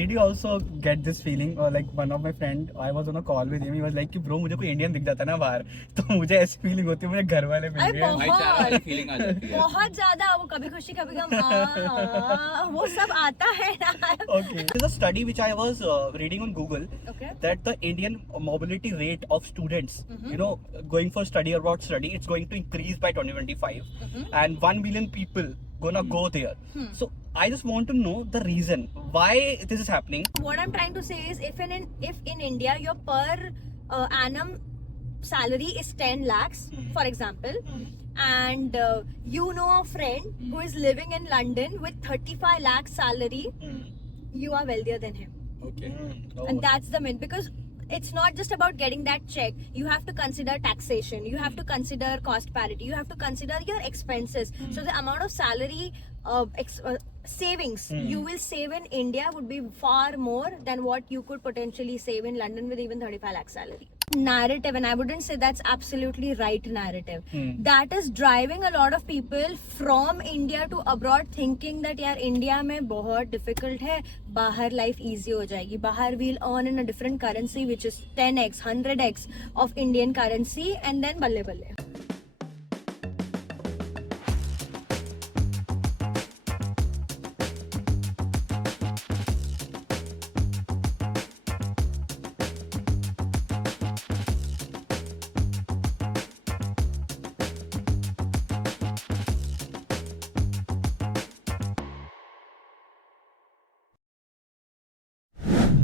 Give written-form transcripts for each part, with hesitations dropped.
did you also get this feeling, or like one of my friend, I was on a call with him, he was like कि bro मुझे कोई Indian दिख जाता है ना बाहर, तो मुझे ऐसी फीलिंग होती है मुझे घर वाले मिल अरे गए. भाईचारा वाली फीलिंग आ जाती है. बहुत ज्यादा, वो कभी खुशी कभी गम, वो सब आता है ना. Okay. There's a study which I was reading on Google Okay. that the Indian mobility rate of students, you know, going for study abroad study, it's going to increase by 2025, and 1 million people gonna go there. So I just want to know the reason why this is happening. What I'm trying to say is, if in India your per annum salary is 10 lakhs, for example, and you know a friend who is living in London with 35 lakhs salary, you are wealthier than him. Okay. And that's the myth, because it's not just about getting that check. You have to consider taxation, you have to consider cost parity, you have to consider your expenses. So the amount of salary savings you will save in India would be far more than what you could potentially save in London with even 35 lakh salary. Narrative, and I wouldn't say that's absolutely right narrative, that is driving a lot of people from India to abroad, thinking that यार India में बहुत difficult है, बाहर life easy हो जाएगी, बाहर we'll earn in a different currency which is 10x 100x of Indian currency, and then बल्ले बल्ले.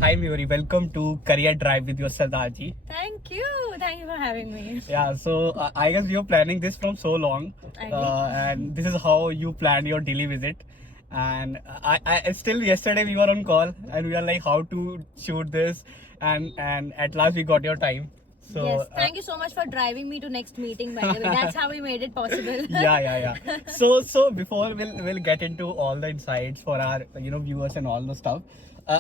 Hi Miyuri, welcome to Career Drive with your Sardarji. Thank you for having me. Yeah, so I guess you're planning this from so long, I and this is how you planned your daily visit. And I still yesterday we were on call and we are like how to shoot this, and at last we got your time. So Yes, thank you so much for driving me to next meeting, by the way. That's how we made it possible. yeah. So before we'll get into all the insights for our viewers and all the stuff.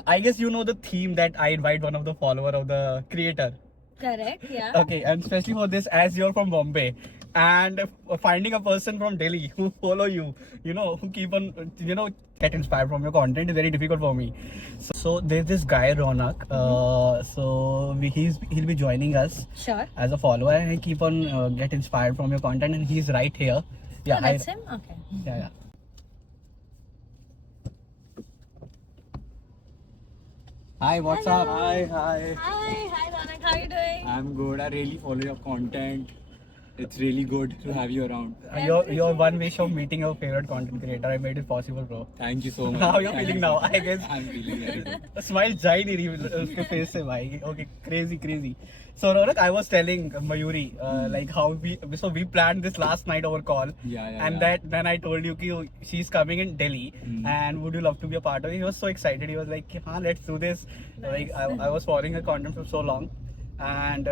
I guess you know the theme that I invite one of the follower of the creator. Correct, yeah. Okay, and especially for this, as you're from Bombay, and finding a person from Delhi who follow you, who keep on, get inspired from your content is very difficult for me. So there's this guy Ronak. He'll be joining us Sure. as a follower, and keep on get inspired from your content, and he's right here. Yeah, Oh, that's him? Okay. Yeah. Hi, what's up? Hi. Hi, Ronak. How are you doing? I'm good. I really follow your content. It's really good to have you around. You're one wish of meeting your favorite content creator. I made it possible, bro. Thank you so much. How you're Thank feeling you so now? much. I guess I'm feeling very good. smile जा ही नहीं रही उसके face से भाई. Okay, crazy. So Ronak, I was telling Mayuri like how we planned this last night over call. Yeah. Then I told you कि she's coming in Delhi and would you love to be a part of it? He was so excited. He was like, "हाँ, let's do this." Like I was following her content for so long, and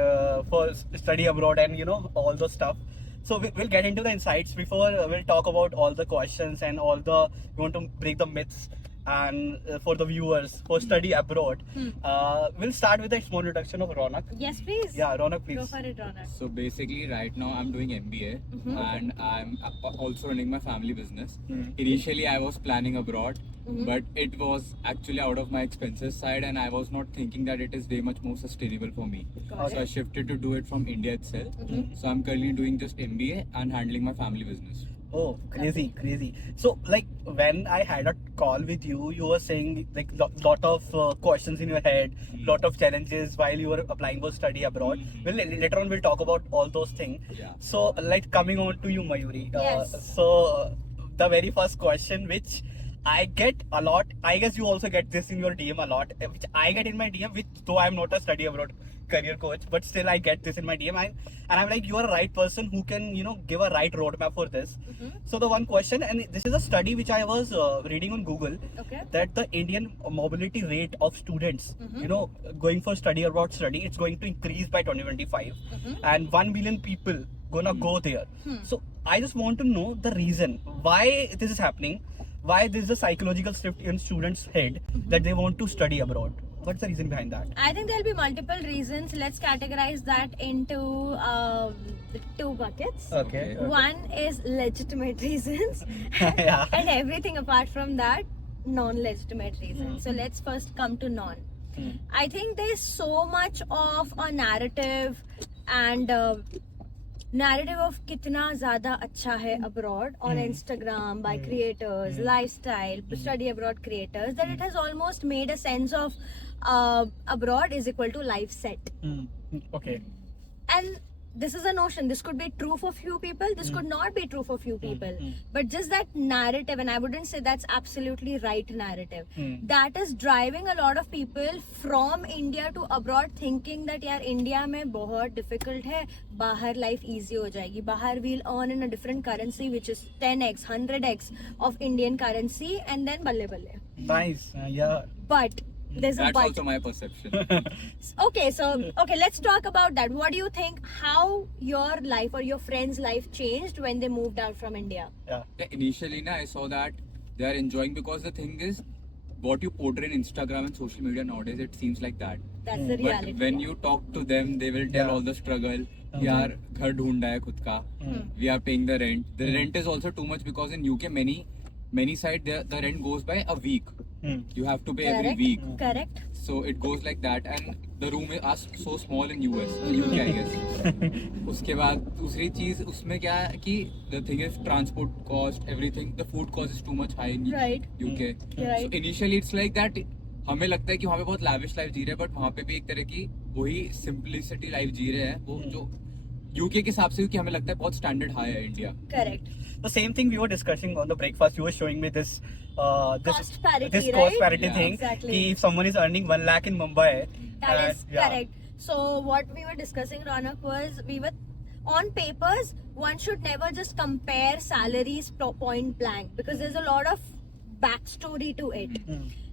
for study abroad and all those stuff. So we'll get into the insights. Before we'll talk about all the questions and we want to break the myths and for the viewers for study abroad. We'll start with a small introduction of Ronak. Yes, please. Yeah, Ronak, please. Go for it, Ronak. So basically, right now I'm doing MBA and I'm also running my family business. Initially, I was planning abroad, but it was actually out of my expenses side, and I was not thinking that it is way much more sustainable for me. Got So I shifted to do it from India itself. So I'm currently doing just MBA and handling my family business. Oh, crazy. So like when I had a call with you, you were saying like lot of questions in your head, lot of challenges while you were applying for study abroad. Well, later on we'll talk about all those things. Yeah. So like coming on to you, Mayuri. Yes. So the very first question which I get a lot, I guess you also get this in your DM a lot, which I get in my DM, which though I'm not a study abroad career coach, but still I get this in my DM, and I'm like, you are a right person who can give a right roadmap for this. So the one question, and this is a study which I was reading on Google, Okay. that the Indian mobility rate of students, going for study abroad study, it's going to increase by 2025, and 1 million people gonna go there. So I just want to know the reason why this is happening, why there is a psychological shift in students' head that they want to study abroad. What's the reason behind that? I think there'll be multiple reasons. Let's categorize that into two buckets. Okay. One is legitimate reasons, Yeah. and everything apart from that non-legitimate reasons. So let's first come to non. I think there's so much of a narrative and narrative of kitna zyada acha hai abroad on Instagram by creators, lifestyle, study abroad creators, that it has almost made a sense of abroad is equal to life set. Okay. And this is a notion. This could be true for few people. This could not be true for few people. But just that narrative, and I wouldn't say that's absolutely right narrative, that is driving a lot of people from India to abroad thinking that यार India में बहुत difficult है, बाहर life easy हो जाएगी. बाहर we'll earn in a different currency which is 10x, 100x of Indian currency, and then balle balle. Nice. Yeah. But there's a That's but. also my perception. Okay, let's talk about that. What do you think, how your life or your friends' life changed when they moved out from India? Yeah. Yeah, initially, I saw that they are enjoying, because the thing is, what you portray in Instagram and social media nowadays, it seems like that. That's the reality. But when you talk to them, they will tell Yeah. all the struggle. यार घर ढूंढा है खुद का. We are paying the rent. The rent is also too much, because in UK many side the rent goes by a week. You have to pay every week. Correct. So it goes like that, and the room is so small in UK, I guess. उसके बाद दूसरी चीज उसमें क्या है कि the thing is transport cost, everything, the food cost is too much high in Right. UK. Right. So initially it's like that. हमें लगता है कि वहाँ पे बहुत lavish life जी रहे हैं, but वहाँ पे भी एक तरह की वही simplicity life जी रहे हैं, वो जो UK के हिसाब से, कि हमें लगता है बहुत standard high है India. Correct. The same thing we were discussing on the breakfast. You were showing me this Cost parity, this right? cost parity Yeah. thing. Exactly. कि if someone is earning 1 lakh in Mumbai, That is yeah. correct. So what we were discussing, Ronak, was we were on papers. One should never just compare salaries point blank, because there's a lot of backstory to it.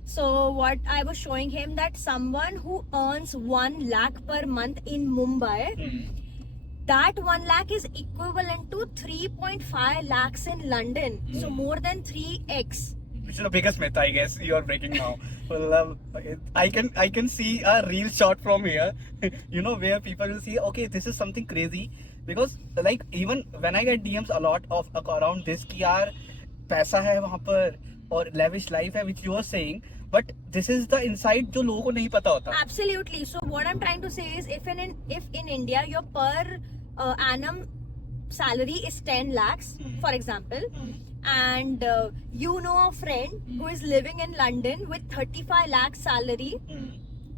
So what I was showing him, that someone who earns 1 lakh per month in Mumbai, that 1 lakh is equivalent to 3.5 lakhs in London. So more than 3x. Which is the biggest myth, I guess, you are breaking now. Well, I can see a real shot from here, you know, where people will see, okay, this is something crazy, because like even when I get DMs a lot of around this कि यार पैसा है वहाँ पर और lavish life है, which you are saying, but this is the insight जो लोगों को नहीं पता होता. Absolutely. So what I'm trying to say is, if in India your per annum salary is 10 lakhs, for example, and you know a friend who is living in London with 35 lakhs salary,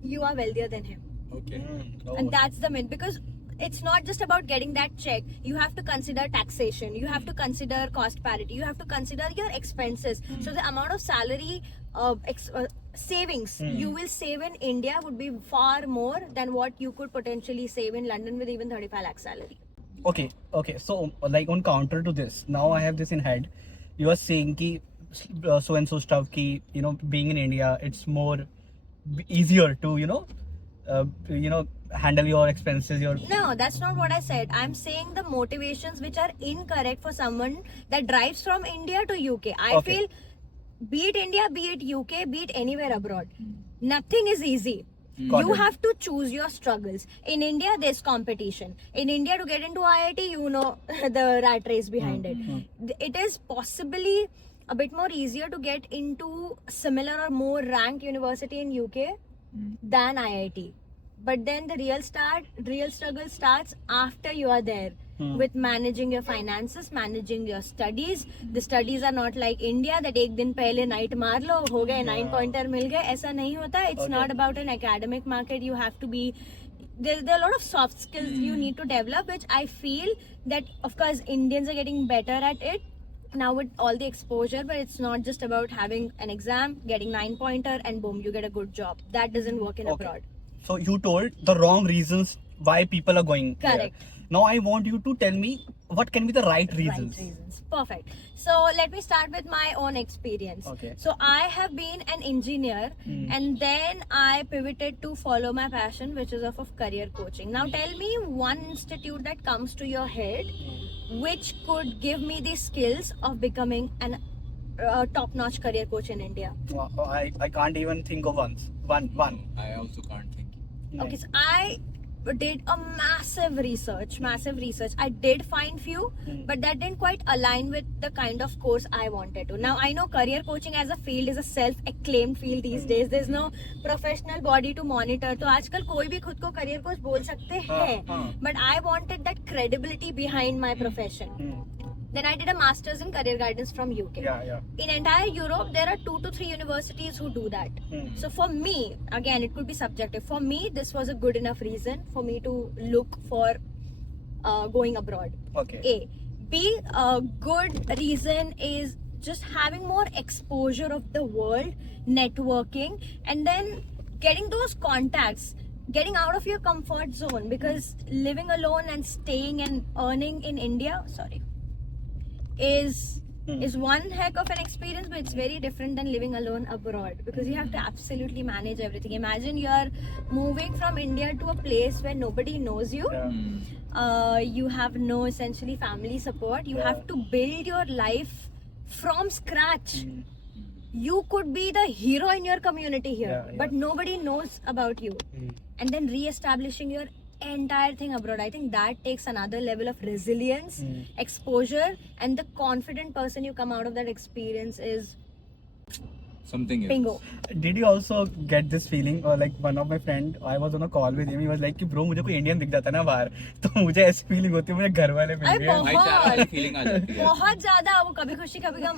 you are wealthier than him. Okay. Oh. And that's the myth, because it's not just about getting that check. You have to consider taxation, you have to consider cost parity, you have to consider your expenses. So the amount of salary savings you will save in India would be far more than what you could potentially save in London with even 35 lakh salary. Okay. So like on counter to this, now I have this in head. You are saying ki so and so stuff ki, you know, being in India, it's more easier to handle your expenses. No, that's not what I said. I'm saying the motivations which are incorrect for someone that drives from India to UK. I Okay. feel, be it India, be it UK, be it anywhere abroad, nothing is easy. Got You it. have to choose your struggles. In India, there's competition. In India, to get into IIT, you know the rat race behind it. It is possibly a bit more easier to get into similar or more ranked university in UK than IIT. But then the real struggle starts after you are there, with managing your finances, managing your studies. The studies are not like India that एक दिन पहले night मार लो हो गए 9 pointer मिल गए, ऐसा नहीं होता. It's not about an academic market. You have to be, there are a lot of soft skills you need to develop, which I feel that of course Indians are getting better at it now with all the exposure, but it's not just about having an exam, getting 9 pointer, and boom, you get a good job. That doesn't work in abroad. So you told the wrong reasons why people are going there. Correct. Now I want you to tell me what can be the right reasons. Right reasons. Perfect. So let me start with my own experience. Okay. So I have been an engineer, and then I pivoted to follow my passion, which is of career coaching. Now tell me one institute that comes to your head which could give me the skills of becoming an top-notch career coach in India. I can't even think of one. I also can't think. Okay, so I did a massive research. I did find few, but that didn't quite align with the kind of course I wanted to. Now I know career coaching as a field is a self-acclaimed field these days. There's no professional body to monitor. तो आजकल कोई भी खुद को career coach बोल सकते हैं. But I wanted that credibility behind my profession. Then I did a master's in career guidance from UK. In entire Europe, there are 2 to 3 universities who do that. So for me, again, it could be subjective. For me, this was a good enough reason for me to look for going abroad. Okay. A. B, a good reason is just having more exposure of the world, networking, and then getting those contacts. Getting out of your comfort zone, because living alone and staying and earning in India, is one heck of an experience, but it's very different than living alone abroad, because you have to absolutely manage everything. Imagine you're moving from India to a place where nobody knows you. You have no essentially family support. You have to build your life from scratch. You could be the hero in your community here, but nobody knows about you. And then re-establishing your entire thing abroad, I think that takes another level of resilience, exposure, and the confident person you come out of that experience is something else. bingo. Did you also get this feeling, or like one of my friend, I was on a call with him, he was like कि bro मुझे कोई Indian दिख जाता है ना बाहर, तो मुझे ऐसी feeling होती है मुझे घर वाले मिल गए. भाईचारा वाली feeling आ जाती है. बहुत ज्यादा, वो कभी खुशी कभी गम,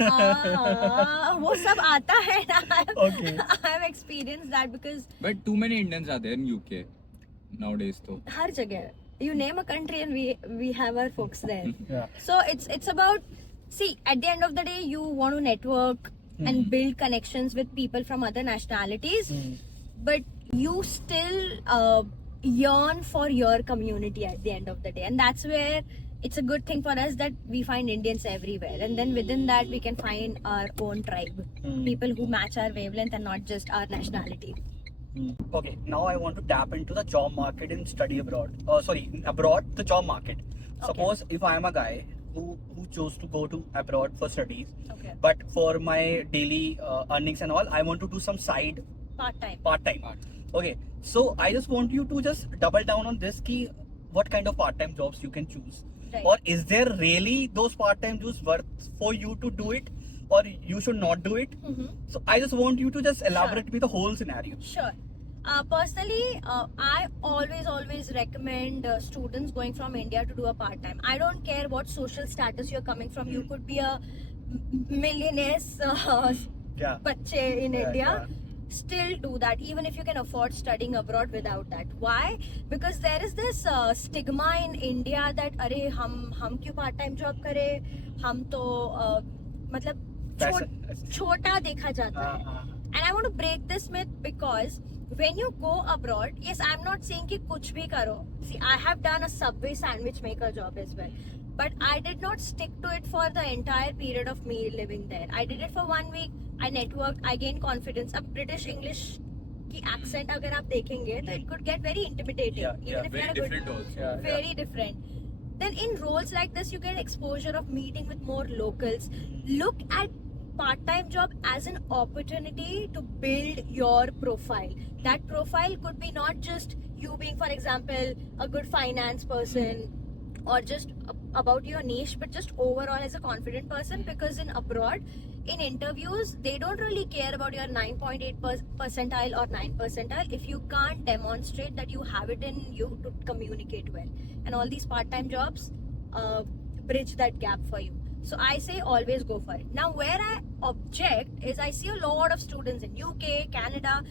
वो सब आता है ना. Okay. I have experienced that because But too many Indians are there in UK nowadays though. हर जगह, you name a country and we have our folks there. Yeah. So it's about, see, at the end of the day, you want to network and build connections with people from other nationalities, but you still yearn for your community at the end of the day, and that's where it's a good thing for us that we find Indians everywhere, and then within that we can find our own tribe, people who match our wavelength and not just our nationality. Okay, now I want to tap into the job market in study abroad. Abroad, the job market. Okay. Suppose if I am a guy who chose to go to abroad for studies, Okay. but for my daily earnings and all, I want to do some side Part-time. part-time. Okay, so I just want you to just double down on this key, what kind of part-time jobs you can choose. Right. Or is there really those part-time jobs worth for you to do it, or you should not do it? So I just want you to just elaborate me the whole scenario. Sure. Personally, I always recommend students going from India to do a part-time. I don't care what social status you're coming from. You could be a millionaire's Yeah. bache in Yeah, India. yeah. Still do that, even if you can afford studying abroad without that. Why? Because there is this stigma in India that अरे हम क्यों part-time job करें, हम तो मतलब छोटा देखा जाता है. And I want to break this myth, because when you go abroad, yes, I'm not saying कि कुछ भी करो. See, I have done a Subway sandwich maker job as well, but I did not stick to it for the entire period of me living there. I did it for 1 week. I networked, I gained confidence. अब British English की accent अगर आप देखेंगे तो it could get very intimidating. Yeah, Even if Very you're a good, different also. Yeah. very different. Then in roles like this, you get exposure of meeting with more locals. Look at part-time job as an opportunity to build your profile. That profile could be not just you being, for example, a good finance person or just about your niche, but just overall as a confident person, because in abroad, in interviews, they don't really care about your 9.8 percentile or 9 percentile if you can't demonstrate that you have it in you to communicate well. And all these part-time jobs bridge that gap for you. So I say always go for it. Now where I object is I see a lot of students in UK, Canada,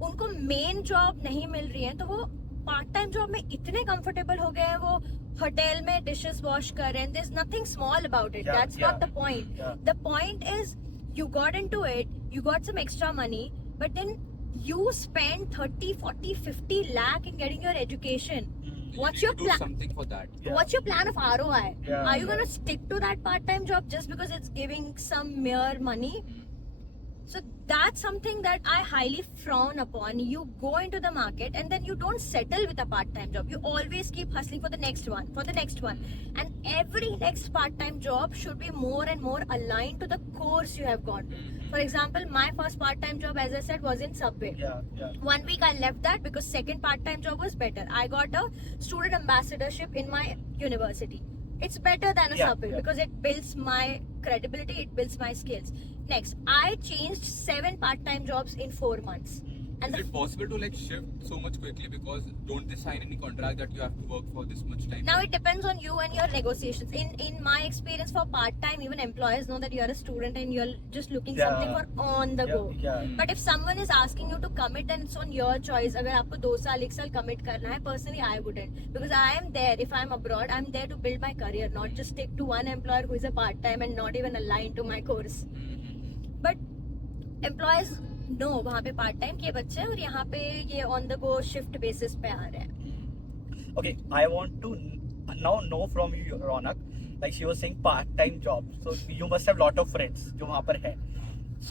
उनको main job नहीं मिल रही है, तो वो part time job में इतने comfortable हो गए हैं, वो होटल में डिशेस वॉश कर रहे हैं. There's nothing small about it. Yeah, That's not the point. Yeah. The point is you got into it, you got some extra money, but then you spend 30, 40, 50 lakh in getting your education. What's your Do plan? something for that. Yeah. What's your plan of ROI? Yeah, Are you going to stick to that part-time job just because it's giving some mere money? So that's something that I highly frown upon. You go into the market and then you don't settle with a part-time job. You always keep hustling for the next one, And every next part-time job should be more and more aligned to the course you have gone to. For example, my first part-time job, as I said, was in Subway. Yeah. 1 week I left that because second part-time job was better. I got a student ambassadorship in my university. It's better than a Subway because it builds my credibility, it builds my skills. Next, I changed 7 part-time jobs in 4 months. And Is it possible to like shift so much quickly, because don't they sign any contract that you have to work for this much time? now it depends on you and your negotiations. In my experience for part-time, even employers know that you are a student and you're just looking something for on the go. Yeah. But if someone is asking you to commit, then it's on your choice. अगर आपको 2 साल 1 साल commit करना है, personally I wouldn't, because I am there. If I'm abroad, I'm there to build my career, not just stick to one employer who is a part-time and not even aligned to my course. But employers know वहाँ पे part-time के बच्चे हैं और यहाँ पे ये on the go shift basis पे आ रहे हैं. Okay, I want to now know from you, Ronak. Like she was saying, part-time job. So you must have lot of friends जो वहाँ पर है.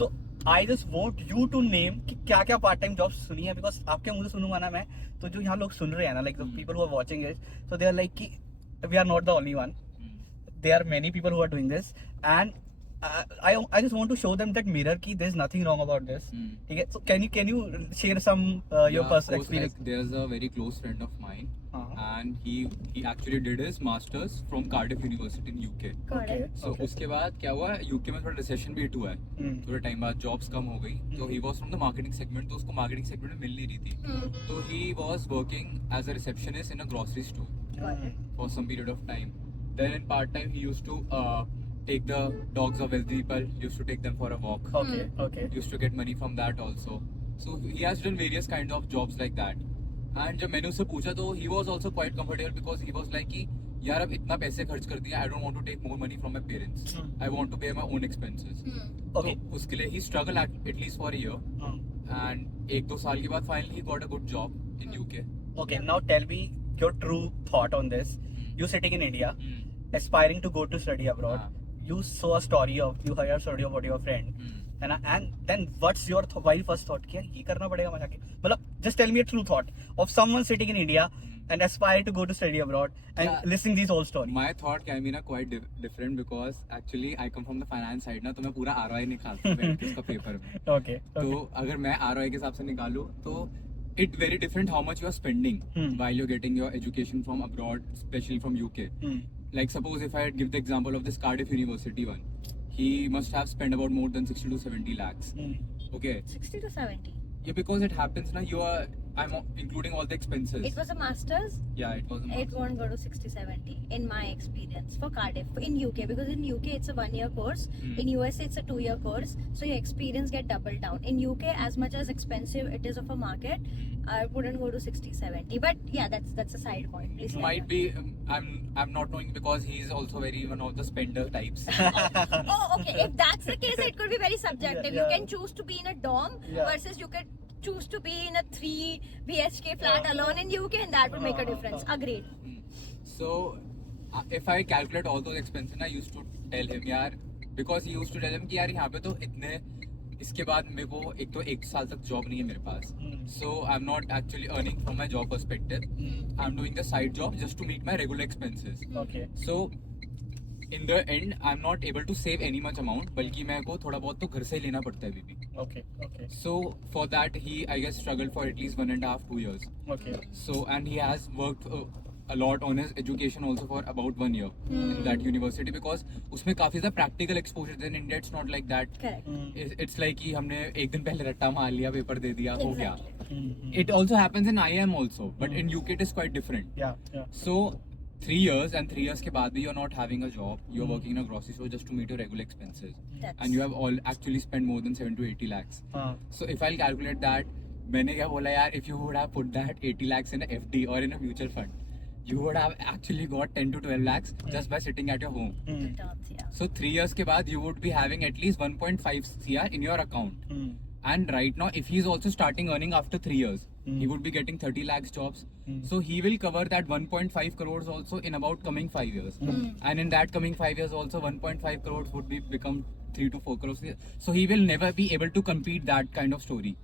So I just want you to name कि क्या क्या part-time jobs सुनी है, because आपके मुंह से सुनूंगा ना मैं, तो जो यहाँ लोग सुन रहे हैं ना, like the people who are watching it, so they are like कि we are not the only one. There are many people who are doing this, and I just want to show them that mirror ki there's nothing wrong about this. Okay, so can you share some your personal experience? Like, there's a very close friend of mine, and he actually did his masters from Cardiff University in UK. Okay. So उसके बाद क्या हुआ, UK में थोड़ा recession भी हुआ है, थोड़े टाइम बाद जॉब्स कम हो गई, तो he was from the marketing segment, तो उसको मार्केटिंग सेगमेंट में मिल नहीं रही थी, तो he was working as a receptionist in a grocery store for some period of time. Then in part time he used to take the dogs of wealthy people, used to take them for a walk. Okay. Used to get money from that also. So he has done various kind of jobs like that. And जब मैंने उससे पूछा तो he was also quite comfortable, because he was like कि यार अब इतना पैसे खर्च कर दिया, I don't want to take more money from my parents. I want to pay my own expenses. Okay. तो उसके लिए he struggled at least for a year. And 1-2 साल के बाद finally he got a good job in UK. Okay, now tell me your true thought on this. You sitting in India, aspiring to go to study abroad. You saw a story about your friend, and then what's your very first thought? क्या ये करना पड़ेगा मुझे आके? मतलब just tell me a true thought of someone sitting in India and aspire to go to study abroad and listening these whole stories. My thought can be quite different, because actually I come from the finance side ना, तो मैं पूरा ROI निकालता हूँ इसका paper में. Okay. तो अगर मैं ROI के हिसाब से निकालूँ तो it very different how much you are spending while you're getting your education from abroad, especially from UK. Like suppose if I give the example of this Cardiff University one, he must have spent about more than 60 to 70 lakhs. Okay. 60 to 70. Yeah, because it happens now. I'm including all the expenses. It was a master's. Yeah, it was a master's. It won't go to 60-70 in my experience for Cardiff. In UK, because in UK it's a 1-year course. In USA it's a 2-year course. So your experience get doubled down. In UK, as much as expensive it is of a market, I wouldn't go to 60-70. But yeah, that's a side point. Please Might be. I'm not knowing, because he's also very one of the spender types. Oh, okay. If that's the case, it could be very subjective. You Yeah. can choose to be in a dorm versus you could choose to be in a 3 BHK flat alone in UK, and that would make a difference. Agreed. So if I calculate all those expenses, I used to tell him यार, because he used to tell him कि यार यहाँ पे तो इतने, इसके बाद मेरे को एक तो 1 साल तक जॉब नहीं है मेरे पास, so I'm not actually earning from my job perspective. I'm doing the side job just to meet my regular expenses. Okay. So in the end I'm not able to save any much amount, बल्कि मेरे को थोड़ा बहुत तो घर से ही लेना पड़ता है अभी भी. Okay. So for that he, I guess, struggled for at least 1.5-2 years. Okay. So and he has worked a lot on his education also for about 1 year in that university, because उसमें काफी ज़्यादा practical exposure. In India it's not like that. Correct. It's like कि हमने एक दिन पहले रट्टा मार लिया, पेपर दे दिया, हो गया. Exactly. It also happens in IIM also, but in UK it is quite different. Yeah. So 3 years, and 3 years के बाद भी you're not having a job, you're working in a grocery store just to meet your regular expenses, and you have all actually spent more than 7 to 80 lakhs. So if I'll calculate that, मैंने क्या बोला यार, if you would have put that 80 lakhs in a FD or in a mutual fund, you would have actually got 10 to 12 lakhs just by sitting at your home. Returns, yeah. So 3 years के बाद you would be having at least 1.5 CR in your account. And right now, if he's also starting earning after 3 years, he would be getting 30 lakhs jobs. So he will cover that 1.5 crores also in about coming 5 years. And in that coming 5 years also, 1.5 crores would be become 3 to 4 crores. So he will never be able to compete that kind of story.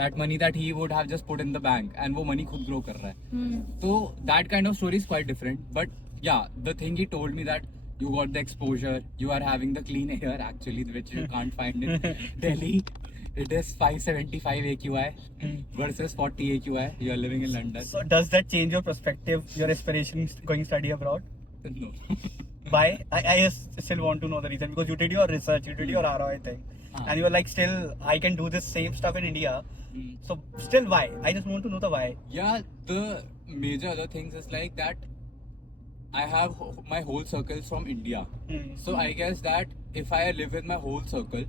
That money that he would have just put in the bank, and वो money खुद grow कर रहा है. So that kind of story is quite different. But yeah, the thing he told me that you got the exposure, you are having the clean air actually, which you can't find in Delhi. It is 575 AQI versus 40 AQI. You are living in London. So does that change your perspective, your aspirations going study abroad? No. Why? I just still want to know the reason, because you did your research, you did your ROI thing, and you were like, still I can do this same stuff in India. So still why? I just want to know the why. Yeah, the major other things is like that I have my whole circles from India. So I guess that if I live with my whole circle,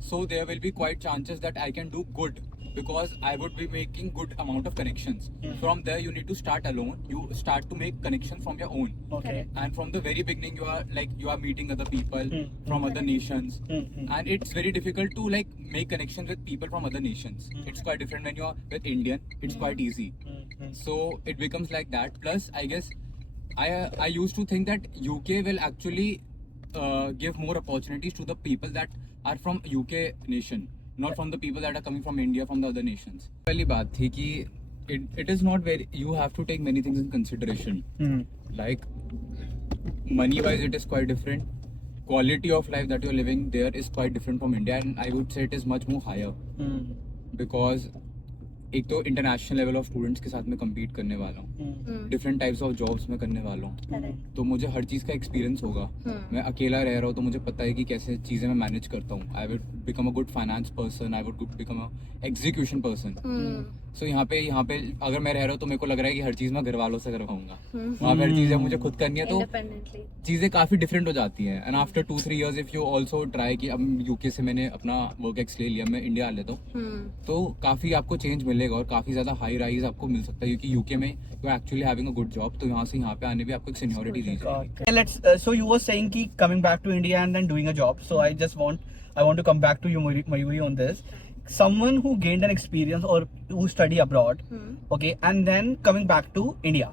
so there will be quite chances that I can do good, because I would be making good amount of connections. From there you need to start alone. You start to make connections from your own. Okay. And from the very beginning you are meeting other people from other nations, and it's very difficult to like make connections with people from other nations. It's quite different when you are with Indian. It's quite easy. So it becomes like that. Plus I guess I used to think that UK will actually give more opportunities to the people that are from UK nation, not from the people that are coming from India, from the other nations. पहली बात थी कि it is not very, you have to take many things in consideration. Like money wise it is quite different. Quality of life that you're living there is quite different from India, and I would say it is much more higher. Because एक तो international level of students के साथ में compete करने वाला हूँ, different types of jobs में करने वाला हूँ, तो मुझे हर चीज़ का एक्सपीरियंस होगा. मैं अकेला रह रहा हूँ तो मुझे पता है कि कैसे चीज़ें मैं मैनेज करता हूँ. I would become a good finance person, I would become a execution person. So यहाँ पे अगर मैं रह रहा हूँ तो मेरे को लग रहा है कि हर चीज़ मैं घर वालों से करवाऊंगा. वहाँ पे हर चीज़ें मुझे खुद करनी है, तो चीज़ें काफ़ी डिफरेंट हो जाती हैं. And after 2-3 years if you also try कि अब यूके से मैंने अपना वर्क एक्स ले लिया, मैं इंडिया आ लेता हूँ, तो काफ़ी आपको चेंज मिलेगा और काफ़ी ज़्यादा हाई राइज आपको मिल सकता है, क्योंकि यूके में you actually having a good job. तो यहाँ से यहाँ पे आने भी आपको एक सीनियरिटी दी जाएगी. Let's. So you were saying कि coming back to India and then doing a job. So I want to come back to you, Mayuri, on this. Someone who gained an experience or who study abroad, okay, and then coming back to India.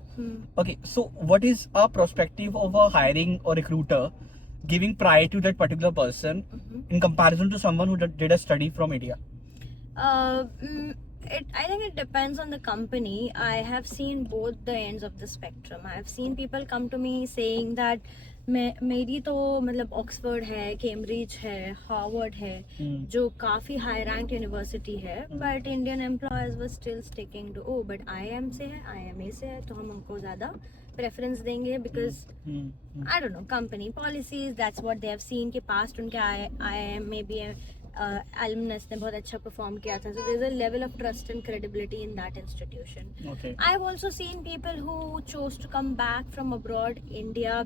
Okay, so what is a perspective of a hiring or recruiter giving priority to that particular person in comparison to someone who did a study from India? I think it depends on the company. I have seen both the ends of the spectrum. I have seen people come to me saying that मेरी तो मतलब Oxford है, Cambridge है, Harvard है, जो काफी high rank university है, but Indian employees were still sticking to but IIM से है, IIMA से है, तो हम उनको ज्यादा प्रेफरेंस देंगे, because I don't know, company policies, that's what they have seen के पास्ट. उनके IIM में भी alumnus ने बहुत अच्छा परफॉर्म किया था, so there's a level of trust and credibility in that institution. Okay. I've also seen people who chose to come back from abroad, India.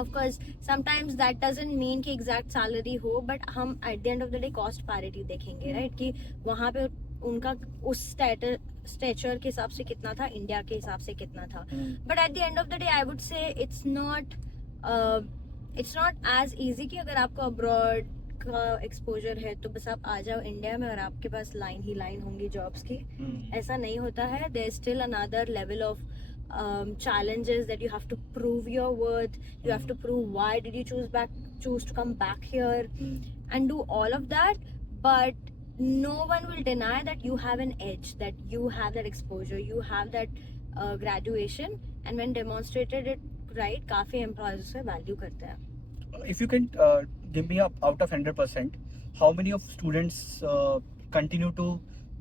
Of course, sometimes that doesn't mean कि exact salary हो, but हम at the end of the day cost parity देखेंगे, right? कि वहाँ पे उनका उस stature के हिसाब से कितना था, इंडिया के हिसाब से कितना था. But at the end of the day, I would say it's not as easy कि अगर आपको abroad का एक्सपोजर है तो बस आप आ जाओ इंडिया में और आपके पास लाइन ही लाइन होंगी जॉब्स की. ऐसा नहीं होता है. There is still another level of challenges that you have to prove your worth, you have to prove why did you choose to come back here and do all of that. But no one will deny that you have an edge, that you have that exposure, you have that graduation, and when demonstrated it right, काफी employers उसे value करते हैं. If you can give me out of 100%, how many of students continue to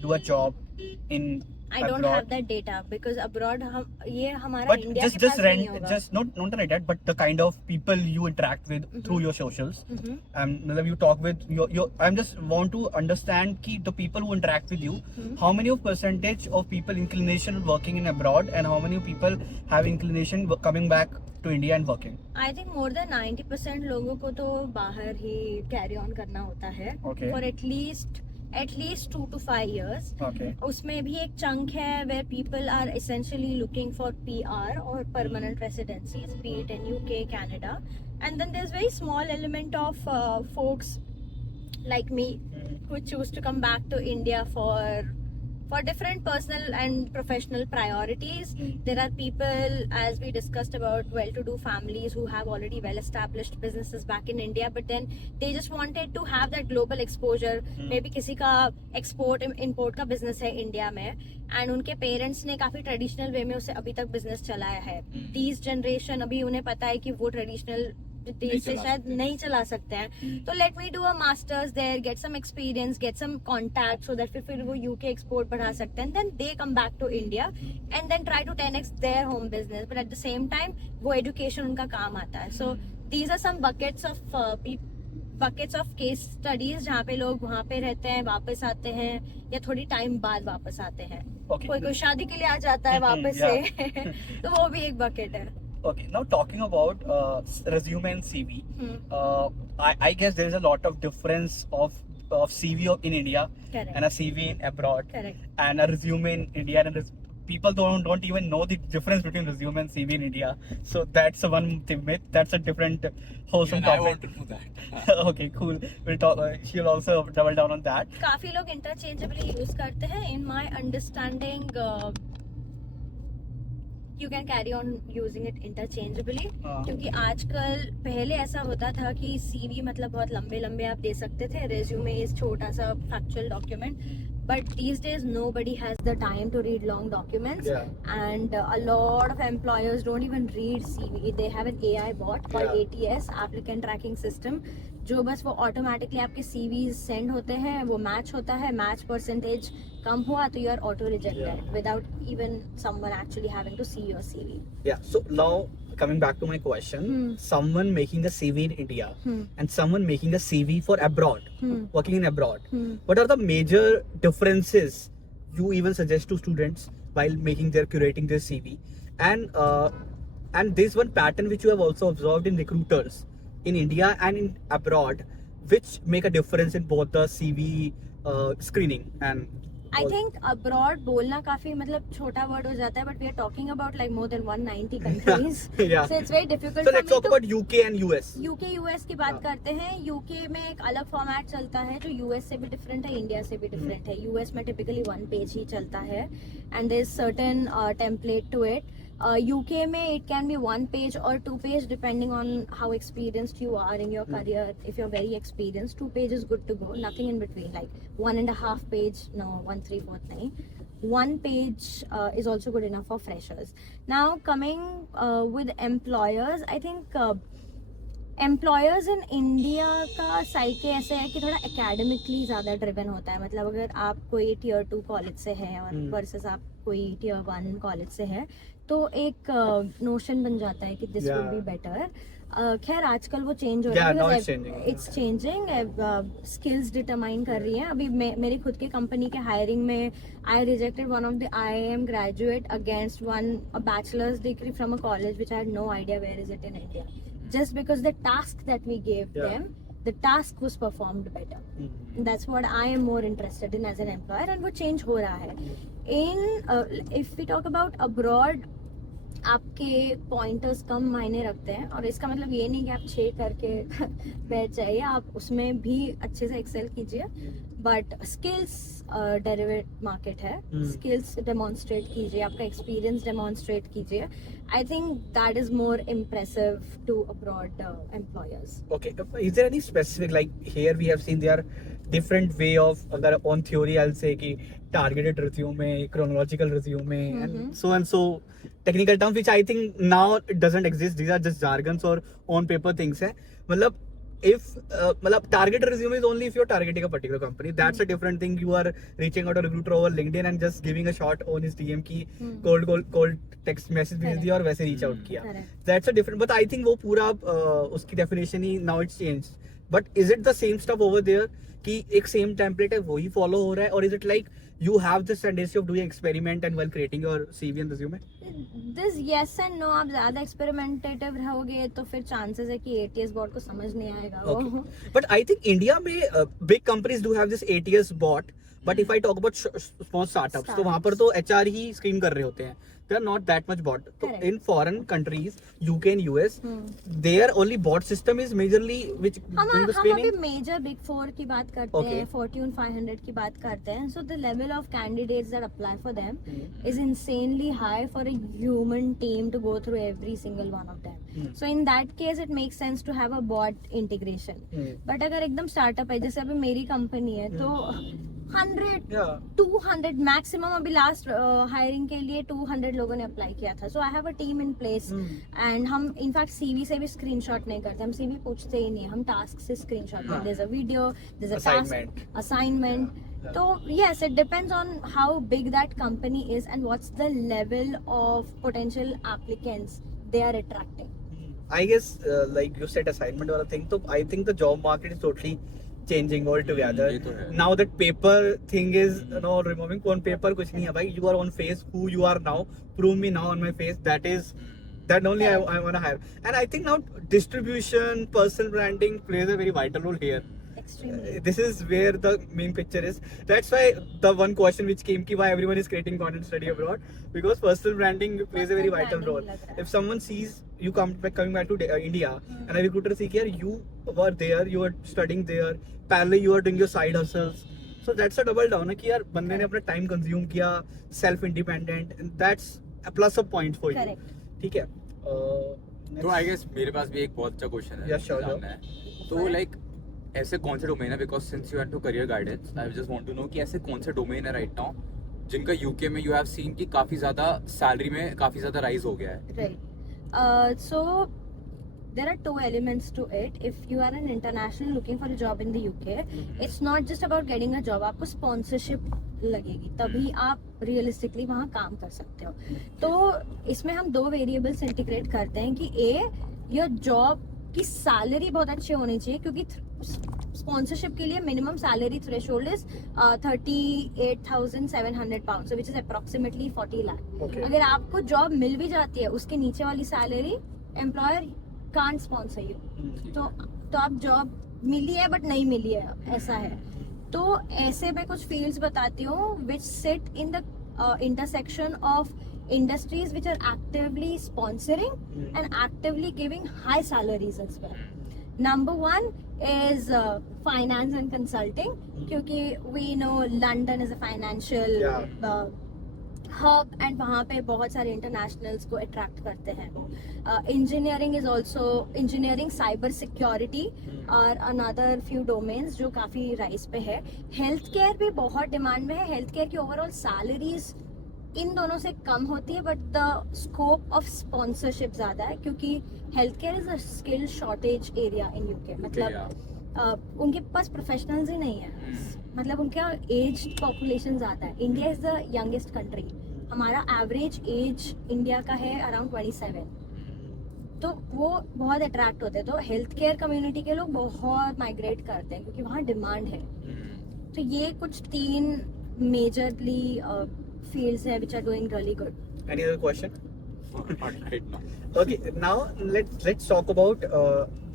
do a job in I don't abroad? have that data because abroad ये हमारा But India के just पास नहीं होगा. just not like that, but the kind of people you interact with through your socials, मतलब you talk with your I'm just want to understand कि the people who interact with you, how many of percentage of people inclination working in abroad and how many people have inclination coming back to India and working? I think more than 90% लोगों को तो बाहर ही carry on करना होता है. Okay. For at least 2 to 5 years. Okay. उसमें भी एक chunk है where people are essentially looking for PR or permanent residencies, be it in UK, Canada, and then there's very small element of folks like me who choose to come back to India for for different personal and professional priorities. There are people, as we discussed about, well-to-do families who have already well-established businesses back in India, but then they just wanted to have that global exposure. Maybe किसी का export import का business है India में, and उनके parents ने काफी traditional way में उसे अभी तक business चलाया है. These generation अभी उन्हें पता है कि वो traditional देश से शायद नहीं चला सकते हैं, तो let me do a masters there, get some experience, get some contact, so that फिर वो यूके एक्सपोर्ट बढ़ा सकते हैं, then they come back to India and then try to 10x their home business, but at the same time वो education उनका काम आता है. So these are some buckets of case studies जहाँ पे लोग वहाँ पे रहते हैं, वापस आते हैं या थोड़ी टाइम बाद वापस आते हैं. कोई शादी के लिए आ जाता है वापस से तो वो भी एक बकेट है. Okay, now talking about resume and CV, I guess there is a lot of difference of CV in India. Correct. And a CV in abroad. Correct. And a resume in India, and people don't even know the difference between resume and CV in India. So that's one myth. That's a different wholesome Even I topic. want to know that. Okay, cool. We'll talk. She'll also double down on that. काफी लोग interchangeably use करते हैं. In my understanding you can carry on using it interchangeably, क्योंकि आजकल पहले ऐसा होता था कि सीवी मतलब बहुत लंबे लंबे आप दे सकते थे, रेज्यूमे इज छोटा सा factual document, but these days nobody has the time to read long documents. And a lot of employers don't even read CV. They have an AI bot called ATS, applicant tracking system, जो बस वो automatically आपके CVs send होते हैं, वो match होता है, match percentage कम हुआ तो you are auto rejected without even someone actually having to see your CV. Yeah, so now coming back to my question, someone making a CV in India and someone making a CV for abroad, working in abroad, what are the major differences you even suggest to students while curating their CV? And there's one pattern which you have also observed in recruiters in India and in abroad, which make a difference in both the CV screening and I think abroad बोलना काफी मतलब छोटा word हो जाता है, but we are talking about like more than 190 countries. Yeah. So it's very difficult. So for let's me talk to about UK and US. UK US की बात करते हैं. UK में एक अलग फॉर्मेट चलता है जो US से भी डिफरेंट है, इंडिया से भी डिफरेंट है. US में टिपिकली 1 पेज ही चलता है and there is certain template to it. UK में it can be 1 page or 2 page depending on how experienced you are in your career. If you're very experienced, 2 page is good to go, nothing in between, like 1.5 page, no, 1/3 nahi. 1 page is also good enough for freshers. Now coming with employers, I think employers in India का साइके ऐसे है कि थोड़ा academically ज़्यादा driven होता है. मतलब अगर आप कोई Tier 2 कॉलेज से है और वर्सेस आप कोई Tier 1 कॉलेज से है, तो एक नोशन बन जाता है कि दिस विल बी बेटर. खैर आजकल वो चेंज हो रहा है, इट्स चेंजिंग. स्किल्स डिटरमाइन कर रही है. अभी मेरी खुद की कंपनी के हायरिंग में I rejected one of the IIM graduate against a bachelor's degree from a college which I had no idea where is it in India, just because the task that we gave them, the task was performed better. That's what I am more interested in as an employer, and वो change हो रहा है. If we talk about abroad, आपके pointers कम मायने रखते हैं, और इसका मतलब ये नहीं कि आप 6 करके बैठ जाइए, आप उसमें भी अच्छे से एक्सेल कीजिए, बट स्किल्स डेरिवेट मार्केट है, स्किल्स डेमोन्स्ट्रेट कीजिए, आपका एक्सपीरियंस डेमोन्स्ट्रेट कीजिए. I think that is more impressive to abroad employers. Okay, is there any specific, like here we have seen there are different way of, agar on theory I'll say ki targeted resume, chronological resume, and so technical terms which I think now it doesn't exist. These are just jargons or on paper things hai. Matlab if targeted resume is only if you're targeting a particular company. That's a different thing. You are reaching out a recruiter over LinkedIn and just giving a shot on his DM की cold text message भेज दिया और वैसे reach out किया. That's a different, but I think वो पूरा उसकी definition he now it's changed. But is it the same stuff over there कि एक same template है वही follow हो रहा है, or is it like you have this tendency of doing experiment and while creating your CV and resume? This yes and no. आप ज़्यादा experimentative रहोगे तो फिर चांसेस है कि ATS बॉट को समझ नहीं आएगा वो. But I think India में big companies do have this ATS bot, but if I talk about small startups तो वहां पर तो एचआर ही स्क्रीन कर रहे होते हैं, they are not that much bought. So Correct. in foreign countries, UK and US, their only bot system is majorly which हम doing the अभी screening. मेजर बिग 4 की बात करते Okay. हैं, Fortune 500 की बात करते हैं. So the level of candidates that apply for them is insanely high for a human team to go through every single one of them. So in that case it makes sense to have a bot integration. But अगर एकदम startup है, जैसे अभी मेरी company है, तो 100 Yeah. 200 maximum, अभी last hiring के लिए 200 लोगों ने अप्लाई किया था. So I have a team in place and हम इनफैक्ट सीवी से भी स्क्रीनशॉट नहीं करते, हम सीवी पूछते ही नहीं, हम टास्क से स्क्रीनशॉट करते. There is a video, there is a Assignment. Task, assignment. तो yes, it depends on how big that company is and what's the level of potential applicants they are attracting. I guess like you said assignment वाला thing, तो I think the job market is totally changing altogether. ये तो है. Now that paper thing is removing on paper कुछ नहीं है भाई, you are on face who you are now, prove me now on my face, that only I want to hire. And I think now distribution, personal branding plays a very vital role here. Extremely. This is where the main picture is. That's why the one question which came ki why everyone is creating content study abroad, because personal branding plays a very Personal vital branding role. लग रहा है. If someone sees you coming back to India and a recruiter sees here you were there, you were studying there, parallel you are doing your side hustles, so that's a double down कि यार बंदे ने अपना time consume किया, self independent, and that's a plus of point for you. Correct. ठीक है. तो I guess मेरे पास भी एक बहुत अच्छा क्वेश्चन है. Yeah, sure, जानना है. तो लाइक ऐसे कौन से डोमेन है, because since you have to career guidance I just want to know कि ऐसे कौन से डोमेन है राइट नाउ जिनका यूके में यू हैव सीन कि काफी ज्यादा सैलरी में काफी ज्यादा राइज हो गया है. Right. So there are two elements to it. If you are an international looking for a job in the UK, it's not just about getting a job. आपको sponsorship लगेगी, तभी आप रियलिस्टिकली वहाँ काम कर सकते हो. तो इसमें हम दो वेरिएबल्स इंटीग्रेट करते हैं कि योर जॉब की सैलरी बहुत अच्छी होनी चाहिए, क्योंकि स्पॉन्सरशिप के लिए minimum salary threshold is 38,700 pound, which is approximately 40 lakh. Okay. अगर आपको जॉब मिल भी जाती है, उसके नीचे वाली salary employer can't sponsor you. तो आप जॉब मिली है बट नहीं मिली है, ऐसा है. तो ऐसे मैं कुछ फील्ड्स बताती हूँ which sit in the intersection of industries which are actively sponsoring and actively giving high salaries as well. Number one is finance and consulting, क्योंकि we know London is a financial hub and वहाँ पे बहुत सारे internationals को attract करते हैं. Engineering is also engineering, cyber security और another few domains जो काफी rise पे है. Healthcare भी बहुत demand में है. Healthcare की overall salaries इन दोनों से कम होती है, but the scope of sponsorship ज्यादा है, क्योंकि health care is a skill shortage area in UK. मतलब उनके पास प्रोफेशनल्स ही नहीं है, मतलब उनका एज पॉपुलेशन ज्यादा है. India is the youngest country. हमारा एवरेज एज इंडिया का है अराउंड 27. तो वो बहुत अट्रैक्ट होते हैं. तो हेल्थ केयर कम्युनिटी के लोग बहुत माइग्रेट करते हैं, क्योंकि वहाँ डिमांड है. तो ये कुछ 3 majorly fields here which are doing really good. Any other question? Not right now. Okay, now let's talk about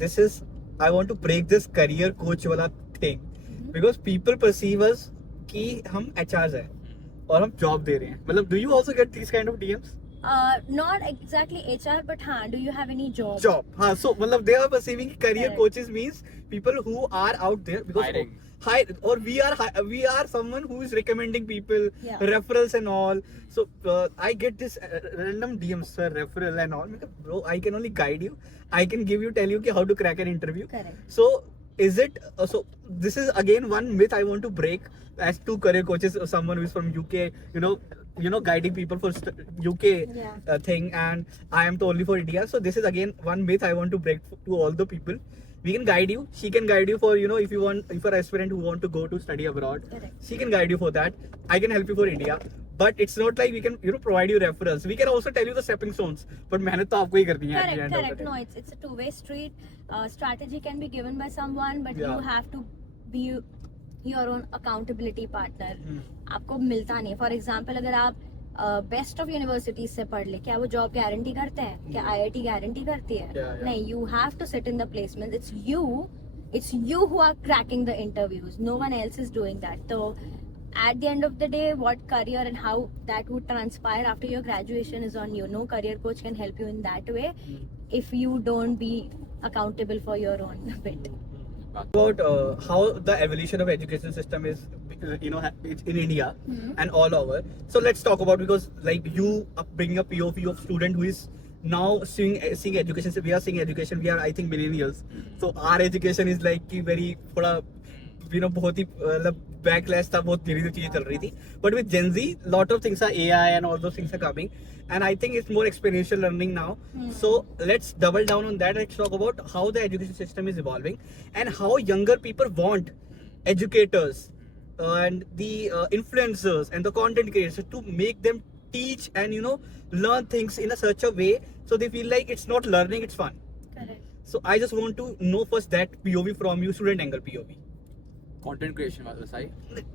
this is I want to break this career coach वाला thing because people perceive us कि हम HRs हैं और हम job दे रहे हैं. मतलब do you also get these kind of DMs? Not exactly HR, but हाँ, do you have any job? Job. हाँ, so मतलब they are perceiving career Correct. coaches means people who are out there because Hiring. or we are someone who is recommending people, Yeah. referrals and all. So I get this random DMs, sir, referral and all. मैं कहा, bro, I can only guide you. I can tell you कि how to crack an interview. Correct. So is it so this is again one myth I want to break as two career coaches, someone who is from UK, you know guiding people for UK thing, and I am only for India. So this is again one myth I want to break to all the people. We can guide you. She can guide you for if you want, if you're an aspirant who want to go to study abroad. Correct. She can guide you for that. I can help you for India. But it's not like we can provide you referrals. We can also tell you the stepping stones. But मेहनत तो आपको ही करनी है. Correct. No, it's a two-way street. Strategy can be given by someone, but you have to be your own accountability partner. आपको मिलता नहीं. For example, अगर आप बेस्ट ऑफ यूनिवर्सिटीज से पढ़ ले, क्या वो जॉब गारंटी करते हैं? क्या IIT गारंटी करती है? नहीं. You have to sit in the placement. It's you who are cracking the interviews. No one else is doing that. तो at the end of the day, what career and how that would transpire after your graduation is on you. No career coach can help you in that way if you don't be accountable for your own bit. About how the evolution of education system is, it's in India and all over. So let's talk about, because like you are bringing a POV of student who is now seeing education. So we are seeing education. We are, I think, millennials. So our education is like कि very थोड़ा बहुत ही backlash था, बहुत धीरे धीरे चीजें चल रही थी. But with Gen Z, lot of things are AI and all those things are coming, and I think it's more experiential learning now. So let's double down on that. Let's talk about how the education system is evolving and how younger people want educators and the influencers and the content creators to make them teach and learn things in a such a way so they feel like it's not learning, it's fun. Correct. So I just want to know first that POV from you, student angle POV. Content creation वाला side.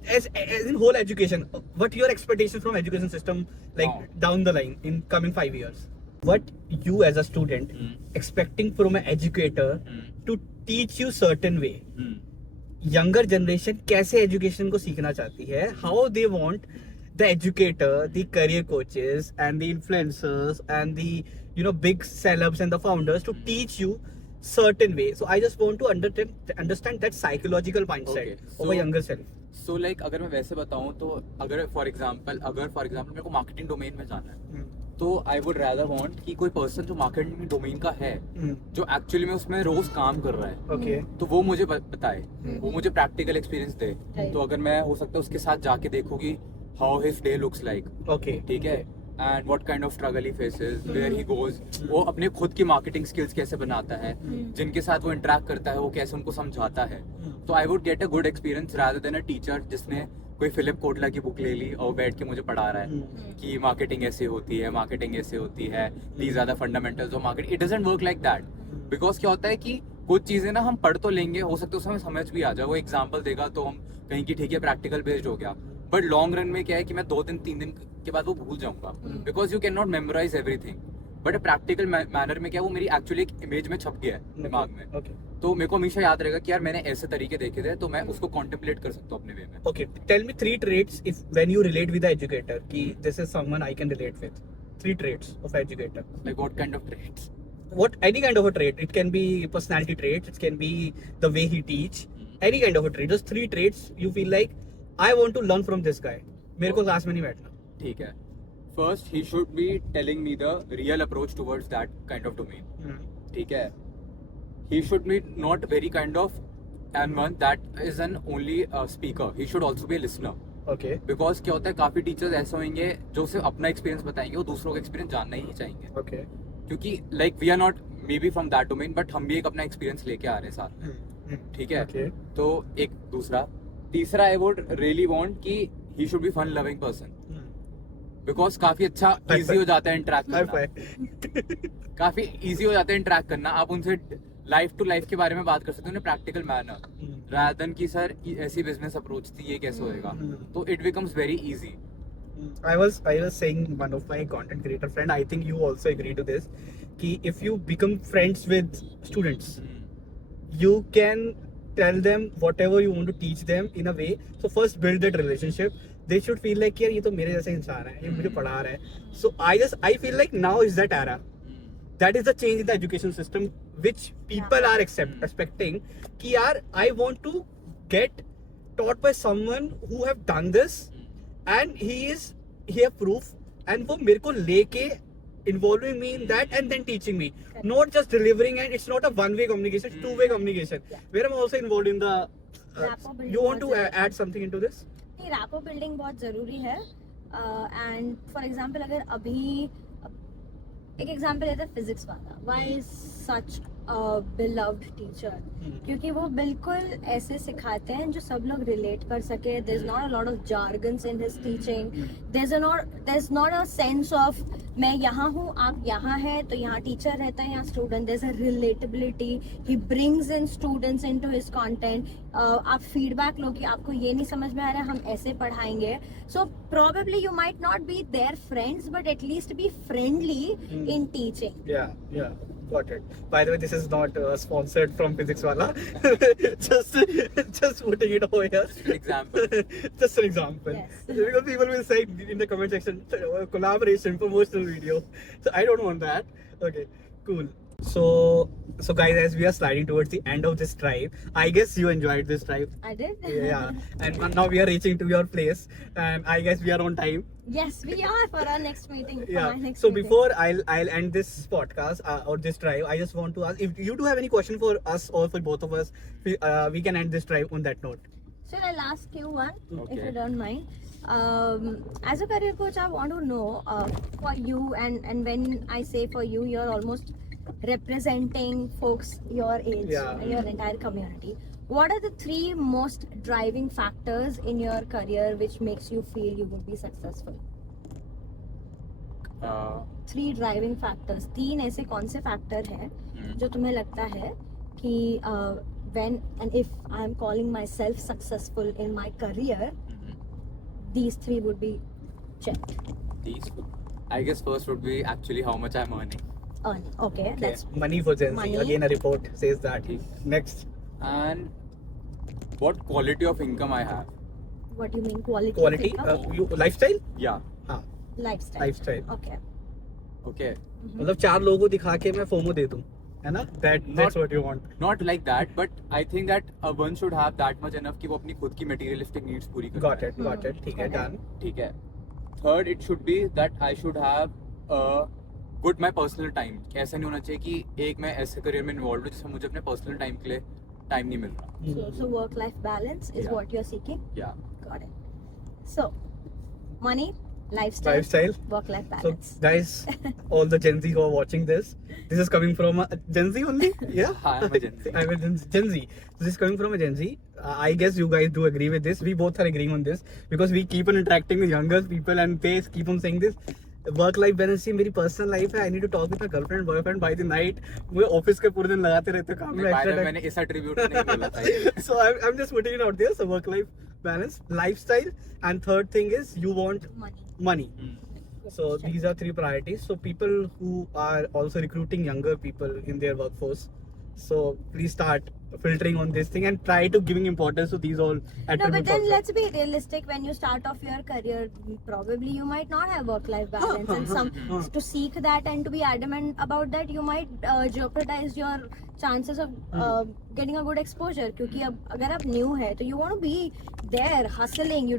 As in whole education, what your expectations from education system like down the line in coming 5 years? What you as a student expecting from an educator to teach you certain way? Younger generation कैसे education को सीखना चाहती है? How they want the educator, the career coaches and the influencers and the big celebs and the founders to teach you certain way. So I just want to understand that psychological mindset of a younger self. So like अगर मैं वैसे बताऊँ तो अगर for example मेरे को marketing domain में जाना है तो I would rather want कि कोई person जो marketing domain का है जो actually में उसमें रोज काम कर रहा है तो वो मुझे बताए, वो मुझे practical experience दे. तो अगर मैं हो सकता है उसके साथ जाके देखूँ कि how his day looks like, ठीक है, and what kind of struggle he faces, where he goes, वो अपने खुद की marketing skills कैसे बनाता है, जिनके साथ वो interact करता है वो कैसे उनको समझाता है. तो I would get a good experience rather than a teacher जिसने कोई फिलिप कोटला की बुक ले ली और बैठ के मुझे पढ़ा रहा है कि मार्केटिंग ऐसे होती है, मार्केटिंग ऐसे होती है, these are the fundamentals of marketing. It doesn't work like that. Because क्या होता है कि कुछ चीजें ना हम पढ़ तो लेंगे, हो सकता है उसमें समझ भी आ जाए, वो एग्जाम्पल देगा तो हम कहीं की ठीक है प्रैक्टिकल बेस्ड हो गया, बट लॉन्ग रन में क्या है कि मैं 2 दिन 3 दिन के बाद वो भूल जाऊंगा. Because you can not memorise everything, but practical manner में क्या वो मेरी एक्चुअली एक इमेज में छप गया है दिमाग में. तो मेरे को हमेशा याद रहेगा कि यार मैंने ऐसे तरीके देखे थे, तो मैं उसको कॉन्टेम्पलेट कर सकता हूँ अपने वे में. Okay, tell me 3 traits if when you relate with the educator कि this is someone I can relate with. 3 traits of educator. Like what kind of traits? What any kind of a trait. It can be personality traits. It can be the way he teach. Any kind of a trait. Just 3 traits you feel like I want to learn from this guy. मेरे को class में नहीं बैठना. ठीक है. First, he should be telling me the real approach towards that kind of domain. ठीक है. He should be not very kind of and one that is an only speaker. He should also be a listener. Okay. Because क्या होता है काफी teachers ऐसे होंगे जो सिर्फ अपना एक्सपीरियंस बताएंगे, वो दूसरों का एक्सपीरियंस जानना ही नहीं चाहेंगे. Okay. क्योंकि like we are not maybe from that domain, but हम भी एक अपना एक्सपीरियंस लेके आ रहे हैं साथ. ठीक है. Okay. तो एक दूसरा. तीसरा आई वुड रियली वांट कि he should be fun loving person. Because काफी अच्छा इजी हो जाता है इंटरेक्ट करना. काफी इजी हो जाता है इंटरेक्ट करना. आप उनसे लाइफ टू लाइफ के बारे में बात कर सकते हो प्रैक्टिकल मैनर, rather than कि सर ऐसी बिजनेस अप्रोच थी, ये कैसे होएगा. तो it becomes very easy. I was saying one of my content creator friend, I think you also agree to this, कि if you become friends with students, you can tell them whatever you want to teach them in a way. So first build that relationship. They should feel like यार ये तो मेरे जैसा इंसान है, ये मुझे पढ़ा रहा है. So I feel like now is that era. That is the change in the education system which people are expecting कि यार I want to get taught by someone who have done this and he have proof and वो मेरे को लेके involving me in that and then teaching me, not just delivering. And it's not a one-way communication, it's two-way communication where I'm also involved in the you want to add something into this? नहीं, rapport building बहुत ज़रूरी है. And for example अगर अभी एक example लेते हैं physics वाला. Why is such beloved teacher क्योंकि वो बिल्कुल ऐसे सिखाते हैं जो सब लोग रिलेट कर सके. there's not a lot of jargons in his teaching. there's not a sense of मैं यहाँ हूँ आप यहाँ हैं तो यहाँ टीचर रहता है यहाँ student. there's a relatability. he brings in students into his content. आप फीडबैक लो कि आपको ये नहीं समझ में आ रहा है, हम ऐसे पढ़ाएंगे. so probably you might not be their friends but at least be friendly in teaching. Yeah. Got it. By the way, this is not sponsored from Physics Wala. just putting it over here. Example. Just an example. Yes. Because people will say in the comment section, collaboration, promotional video. So I don't want that. Okay, cool. So guys, as we are sliding towards the end of this drive, I guess you enjoyed this drive. I did. Yeah. And now we are reaching to your place, and I guess we are on time. Yes, we are for our next meeting. for Yeah. my next So meeting. before I'll end this podcast or this drive, I just want to ask if you do have any question for us or for both of us, we can end this drive on that note. So I'll ask you one, if Okay. you don't mind. As a career coach, I want to know for you, and when I say for you, you're almost representing folks your age, Yeah. your entire community. What are the 3 most driving factors in your career which makes you feel you would be successful? 3 driving factors, 3 ऐसे कौन से factor हैं जो तुम्हें लगता है कि when and if I am calling myself successful in my career, these 3 would be checked. These, I guess, first would be actually how much I'm earning. Earning. Okay, that's Money for Gen Z. Money. Again, a report says that. Next, And what quality of income I have. what do you mean quality. quality. of income? You lifestyle. Yeah. हाँ. Lifestyle. Lifestyle. Okay. Okay. मतलब 4 लोगों को दिखा के मैं FOMO दे दूं, है ना? That's what you want. Not like that, but I think that one should have that much enough कि वो अपनी खुद की materialistic needs पूरी कर Got पाए. it. Got it. ठीक है. Done. ठीक है. Third, it should be that I should have a good my personal time. ऐसा नहीं होना चाहिए कि एक मैं ऐसे career में involved हूँ जिसमें मुझे अपने personal time के लिए time नहीं मिल रहा. So work-life balance is Yeah. what you're seeking. Yeah. Got it. So money, lifestyle, Lifestyle. work-life So balance. guys, all the Gen Z who are watching this is coming from a Gen Z only. Yeah. I'm a Gen Z. I'm a Gen Z. This is coming from a Gen Z. I guess you guys do agree with this. We both are agreeing on this because we keep on interacting with younger people and they keep on saying this. Work-life balance ही मेरी personal life है. I need to talk with my girlfriend, boyfriend by the night. मुझे office के पूरे दिन लगाते रहते हैं काम में. By the extra way, time. मैंने इस attribute नहीं बोला था. So I'm just putting it out there. So work-life balance, lifestyle, and third thing is you want Money. money. So these are 3 priorities. So people who are also recruiting younger people in their workforce, so please start filtering on this thing and try to giving importance to these all attributes. No, but then also. let's be realistic. When you start off your career, probably you might not have work-life balance, and some to seek that and to be adamant about that, you might jeopardize your chances of getting a good exposure. क्योंकि अब अगर आप new है, तो you want to be there hustling.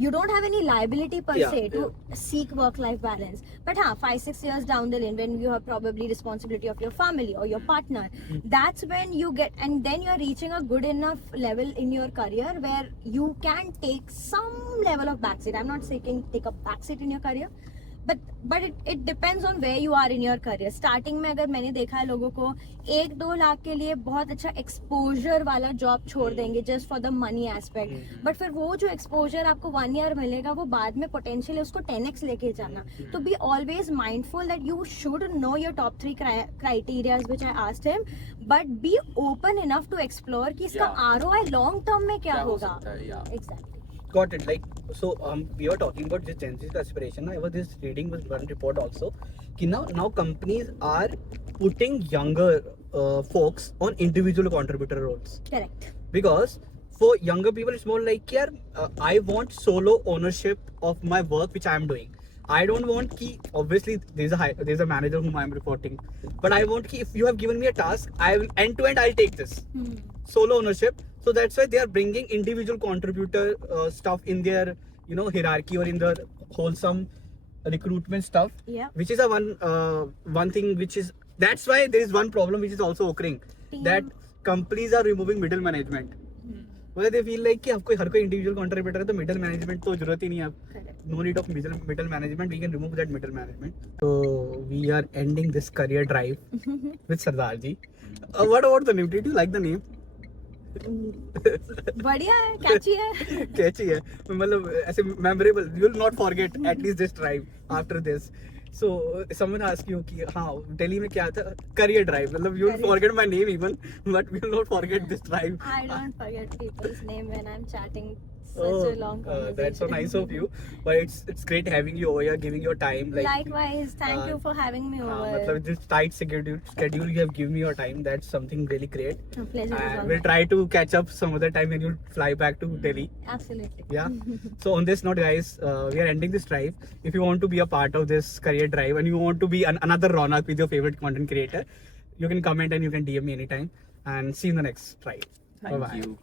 You don't have any liability per Yeah, se to seek work-life balance. But 5-6 years down the lane, when you have probably responsibility of your family or your partner, that's when you get, and then you're reaching a good enough level in your career where you can take some level of backseat. I'm not saying take a backseat in your career, but it depends on where you are in your career. Starting में अगर मैंने देखा है लोगों को 1-2 लाख के लिए बहुत अच्छा एक्सपोजर वाला जॉब छोड़ देंगे just for the money aspect, but फिर वो जो एक्सपोजर आपको 1 ईयर मिलेगा वो बाद में पोटेंशियल उसको 10x लेके जाना. तो be always mindful that you should know your top 3 criterias which I asked him, but be open enough to explore कि इसका ROI लॉन्ग टर्म में क्या हो होगा. सकता है, yeah. Exactly. Got it. Like so, we were talking about this Gen Z's aspiration. I was just reading with one report also. कि now companies are putting younger folks on individual contributor roles. Correct. Because for younger people it's more like यार I want solo ownership of my work which I am doing. I don't want कि obviously there's a manager whom I am reporting, but I want कि if you have given me a task, I will end to end I'll take this. Solo ownership. So that's why they are bringing individual contributor stuff in their hierarchy or in the wholesome recruitment stuff. Yeah. Which is a one thing which is, that's why there is one problem which is also occurring, that companies are removing middle management. Where they feel like कि आपको हर कोई individual contributor है तो middle management तो जरूरत ही नहीं है अब. Correct. No need of middle management. We can remove that middle management. So we are ending this career drive with Sardar ji. What about the name? Did you like the name? बढ़िया है, कैची है. कैची है, मतलब ऐसे memorable. You will not forget at least this drive after this. So someone asked you कि हाँ दिल्ली में क्या था career drive, मतलब you will forget my name even, but we will not forget this drive. I don't forget people's name when I'm chatting Such a long That's so conversation. nice of you. But it's great having you over here, giving your time. Like, Likewise, thank you for having me over. मतलब this tight schedule you have given me your time. That's something really great. A pleasure is all And we'll mine. try to catch up some other time when you fly back to Delhi. Absolutely. Yeah. So on this note, guys, we are ending this drive. If you want to be a part of this career drive and you want to be another Ronak with your favorite content creator, you can comment and you can DM me anytime. And see you in the next drive. Thank Bye-bye. you.